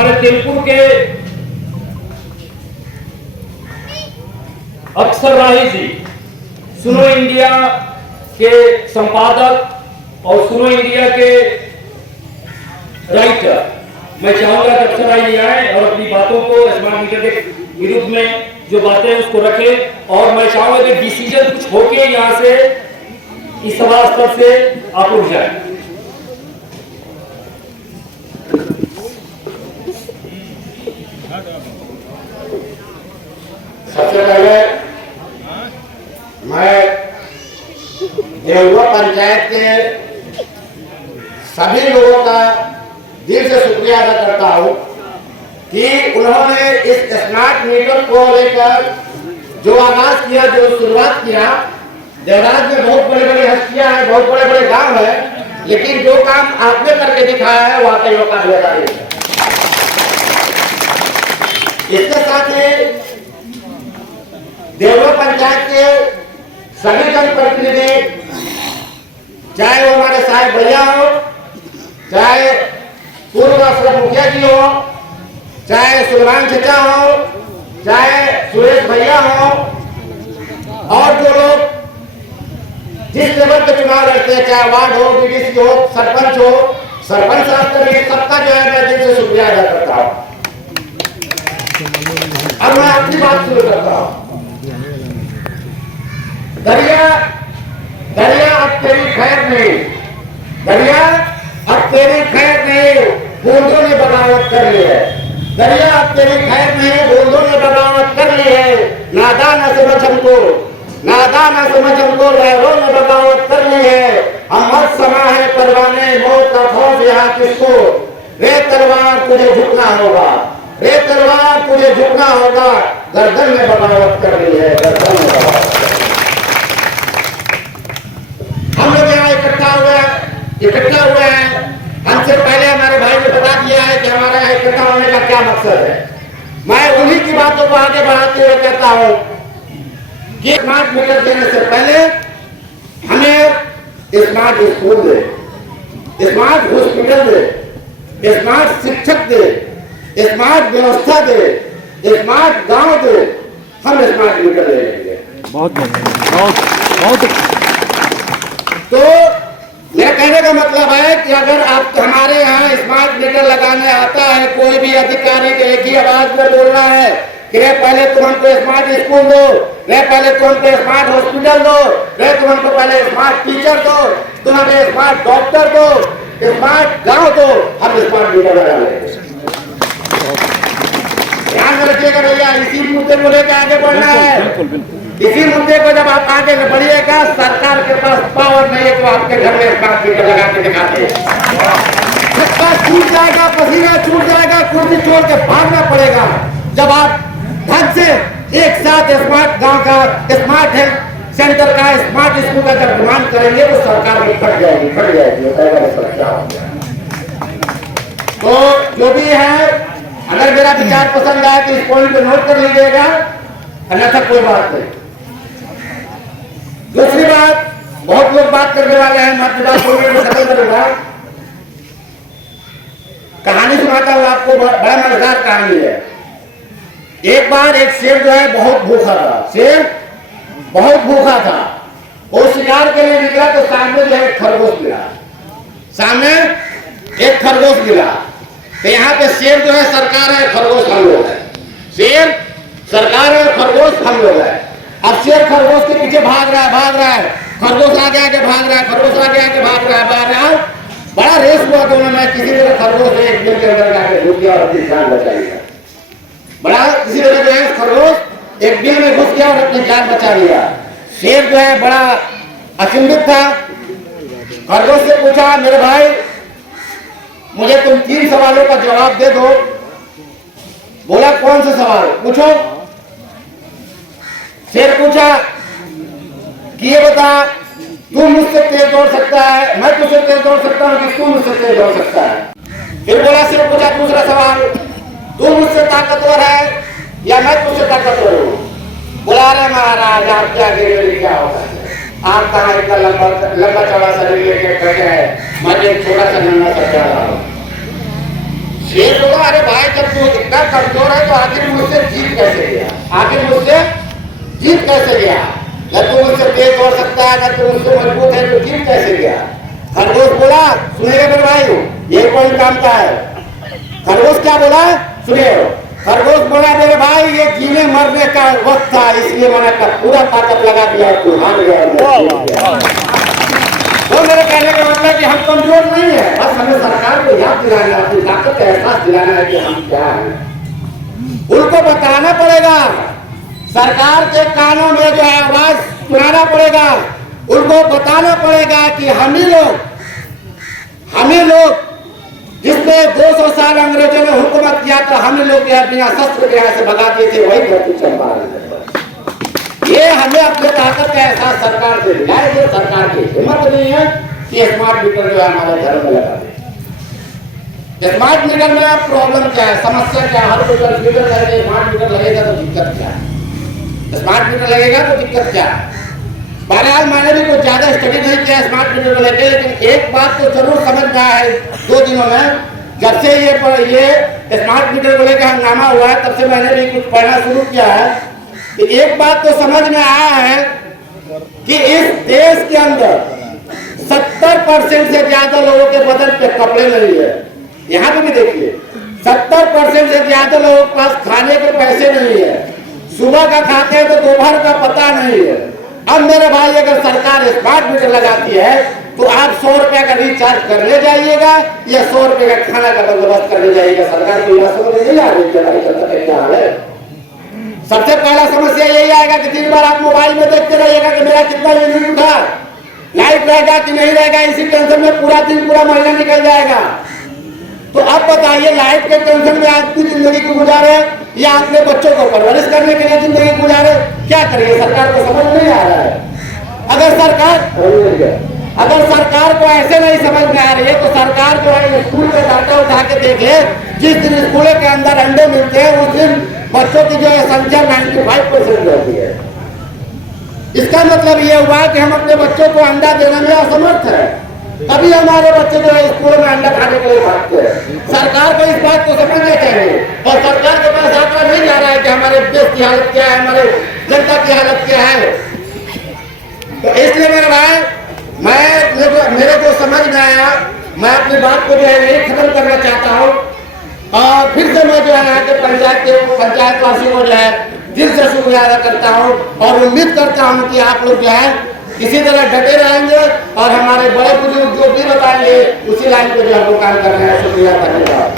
हमारे तेलपुर के अक्षर राही जी, सुनो इंडिया के संपादक और सुनो इंडिया के राइटर, मैं चाहूंगा कि अक्षर राही आए और अपनी बातों को स्मार्ट मीटर के विरुद्ध में जो बातें हैं उसको रखें। और मैं चाहूंगा कि डिसीजन कुछ होके यहाँ से इस सभा स्तर से आप उठ जाए। सबसे पहले मैं देवघर पंचायत के सभी लोगों का दिल से शुक्रिया अदा करता हूं कि उन्होंने इस स्मार्ट मीटर को लेकर जो आगाज किया, जो शुरुआत किया। देवराज में बहुत बड़े बड़े हस्तियां हैं, बहुत बड़े बड़े गांव हैं, लेकिन जो काम आपने करके दिखाया है वाकई वो काबिल-ए-तारीफ है। इसके साथ ही देवघर पंचायत के सभी जनप्रतिनिधि, चाहे वो हमारे साहब भैया हो, चाहे पूर्व अशरफ मुखिया जी हो, चाहे सुलेमान चचा हो, चाहे सुरेश भैया हो, और जो लोग जिस लेवल पे चुनाव लड़ते हैं, चाहे वार्ड हो, बीडीसी हो, सरपंच हो, सरपंच साहब का सबका जो है मैं दिल से शुक्रिया अदा करता हूँ। अब मैं अपनी बात शुरू करता हूँ। दरिया अब तेरी खैर नहीं, दरिया अब तेरी खैर नहीं, बूंदों ने बगावत कर ली है। दरिया अब तेरी खैर नहीं, बूंदों ने बगावत कर ली है। नादान न समझ हमको, नादान न समझ हमको, लहरों ने बगावत कर ली है। हम मत समा है परवाने, मौत का खौफ यहाँ किसको। रे तलवार तुझे झुकना होगा, रे तलवार तुझे झुकना होगा। गर्दन में बगावत कर ली है, गर्दन में बगावत। हम लोग यहाँ इकट्ठा हुए हैं। हमसे पहले हमारे भाई ने बता दिया है कि हमारा यहाँ इकट्ठा होने का क्या मकसद है। मैं उन्हीं की बातों को आगे बढ़ाते हुए कहता हूँ कि स्मार्ट मीटर देने से पहले हमें स्मार्ट स्कूल दे, स्मार्ट हॉस्पिटल दे, स्मार्ट शिक्षक दे, स्मार्ट व्यवस्था दे, स्मार्ट गांव दे, हम स्मार्ट मीटर ले लेंगे। बहुत तो यह कहने का मतलब है कि अगर आप हमारे यहाँ स्मार्ट मीटर लगाने आता है, कोई भी अधिकारी के एक ही आवाज में बोल रहा है कि रे पहले तुम हमको स्मार्ट स्कूल दो, रे पहले तुम हमको स्मार्ट हॉस्पिटल दो, रे तुम हमको पहले स्मार्ट टीचर दो, तुम हमें स्मार्ट डॉक्टर दो, स्मार्ट गांव दो, हम स्मार्ट मीटर लगा लेंगे। ध्यान में रखिएगा भैया, इसी मुद्दे को लेकर आगे बढ़ना है। इसी मुद्दे को जब आप आगे बढ़िएगा, सरकार के पास पावर नहीं है तो आपके घर में स्मार्ट मीटर लगा के दिखाते हैं। छूट जाएगा, पसीना छूट जाएगा, कुर्सी छोड़ के भागना पड़ेगा। जब आप ढंग से एक साथ स्मार्ट गांव का, स्मार्ट हेल्थ सेंटर का, स्मार्ट स्कूल का जब डिमांड करेंगे तो सरकार में फट जाएगी। तो जो भी है, अगर मेरा विचार पसंद आए तो इस पॉइंट को नोट कर लीजिएगा, अन्यथा कोई बात नहीं। दूसरी बात, बहुत लोग बात करने वाले हैं, मैं अपनी बात बोलने में खत्म करूंगा। कहानी सुनाता हूं आपको, बड़ा मजेदार कहानी है। एक बार एक शेर जो है बहुत भूखा था, शेर बहुत भूखा था। वो शिकार के लिए निकला तो सामने जो है एक खरगोश मिला, सामने एक खरगोश मिला। तो यहाँ पे शेर जो है सरकार है, खरगोश हम लोग है। शेर सरकार है, खरगोश हम लोग है। अब शेर खरगोश के पीछे भाग रहा है, खरगोश आगे आगे भाग रहा है, खरगोश आगे आगे भाग रहा है। बड़ा रेस हुआ दोनों में, किसी ने खरगोश ने एक बिल के अंदर जाके घुस गया और अपनी जान बचा लिया। बड़ा किसी ने जो है खरगोश एक बिल में घुस गया और अपनी जान बचा लिया। शेर जो है बड़ा अचंभित था। खरगोश से पूछा, मेरे भाई मुझे तुम 3 सवालों का जवाब दे दो। बोला कौन से सवाल, पूछो। शेर पूछा कि ये बता, तू मुझसे तेज दौड़ सकता है, मैं तुझसे तेज दौड़ सकता हूं कि तू मुझसे तेज दौड़ सकता है। फिर बोला, शेर पूछा दूसरा सवाल, तू मुझसे ताकतवर है या मैं तुझसे ताकतवर हूं। बोला, अरे महाराज आपके आगे क्या होगा, आप कहाँ इतना लंबा चौड़ा शरीर लेके बैठे हैं, मैं एक छोटा सा नन्हा सा प्यारा हूं। शेर बोला, अरे भाई जब तू इतना कमजोर है तो आखिर मुझसे जीत कैसे गया, आखिर मुझसे जीत कैसे गया? न तू मुझसे तेज दौड़ सकता है, न तू मुझसे मजबूत है, तो जीत कैसे गया? खरगोश बोला, सुनेगा मेरे भाई, ये कौन काम का है? खरगोश क्या बोला सुनिए। खरगोश बोला, मेरे भाई ये जीने मरने का वक्त था, इसलिए मैंने पूरा ताकत लगा दिया, तू हार गया। तो मेरे कहने का मतलब कि हम कमजोर नहीं है, बस हमें सरकार को याद दिलाना, अपनी ताकत का एहसास दिलाना है कि हम क्या हैं। उनको बताना पड़ेगा, सरकार के कानों में जो है आवाज सुनाना पड़ेगा, उनको बताना पड़ेगा कि हम ही लोग जिसने 200 साल अंग्रेजों ने हुकूमत किया था, हम ही लोग बिना शस्त्र के यहाँ से भगा दिए थे, वही धरती चंपा रही। ये हमें अपने ताकत का एहसास सरकार से दिलाए, जो सरकार की हिम्मत नहीं है कि स्मार्ट मीटर जो है हमारे घरों में लगा दे। स्मार्ट मीटर में प्रॉब्लम क्या है, समस्या क्या है? हर कोई कंफ्यूजन करके स्मार्ट मीटर लगेगा तो दिक्कत क्या है, स्मार्ट मीटर लगेगा तो दिक्कत क्या है? बहरहाल मैंने भी कुछ ज्यादा स्टडी नहीं किया स्मार्ट मीटर को लेकर, लेकिन एक बात तो जरूर समझ में आया है 2 दिनों में, जब से ये स्मार्ट मीटर को लेकर हंगामा हुआ है, तब से मैंने भी कुछ पढ़ना शुरू किया है। एक बात तो समझ में आया है कि इस देश के अंदर 70% से ज्यादा लोगों के बदन पे कपड़े नहीं है। यहाँ पे भी देखिए 70% से ज्यादा लोगों के पास खाने के पैसे नहीं है, सुबह का खाते हैं तो दोपहर का पता नहीं है। अब मेरे भाई अगर सरकार स्मार्ट मीटर लगाती है तो आप 100 रुपया का रिचार्ज करने जाइएगा या 100 रुपये का खाना का बंदोबस्त करने जाइएगा, सरकार को यह समझ नहीं आ रही क्या हाल है। सबसे पहला समस्या यही आएगा कि 3 बार आप मोबाइल में देखते रहिएगा कि मेरा कितना यूनिट उठा, लाइट रहेगा कि नहीं रहेगा, इसी टेंशन में पूरा दिन पूरा महीना निकल जाएगा। तो अब बताइए, लाइट के टेंशन में आपकी जिंदगी को गुजारे या अपने बच्चों को परवरिश करने के लिए जिंदगी गुजारे, क्या करिए? सरकार को समझ नहीं आ रहा है। अगर सरकार को ऐसे नहीं समझ में आ रही है तो सरकार जो है स्कूल के डाटा उठा के देख ले, जिस दिन स्कूल के अंदर अंडे मिलते हैं उस दिन बच्चों की जो है संख्या 95% रहती है। इसका मतलब ये हुआ कि हम अपने बच्चों को अंडा देने में असमर्थ है, तभी हमारे बच्चे जो है स्कूल में अंडा खाने के लिए भागते हैं। सरकार को इस बात को समझना चाहिए और सरकार के पास आंकड़ा नहीं जा रहा है कि हमारे देश की हालत क्या है, हमारे जनता की हालत क्या है। तो इसलिए मेरे भाई, मेरे को समझ में आया, मैं अपनी बात को जो है यही खत्म करना चाहता हूँ और फिर से मैं जो है यहाँ के पंचायत वासियों को जो है दिल से शुक्रिया अदा करता हूँ और उम्मीद करता हूँ कि आप लोग जो है इसी तरह डटे रहेंगे और हमारे बड़े बुजुर्ग जो भी बताएंगे उसी लाइन पे जो हमको काम करना है। शुक्रिया, धन्यवाद।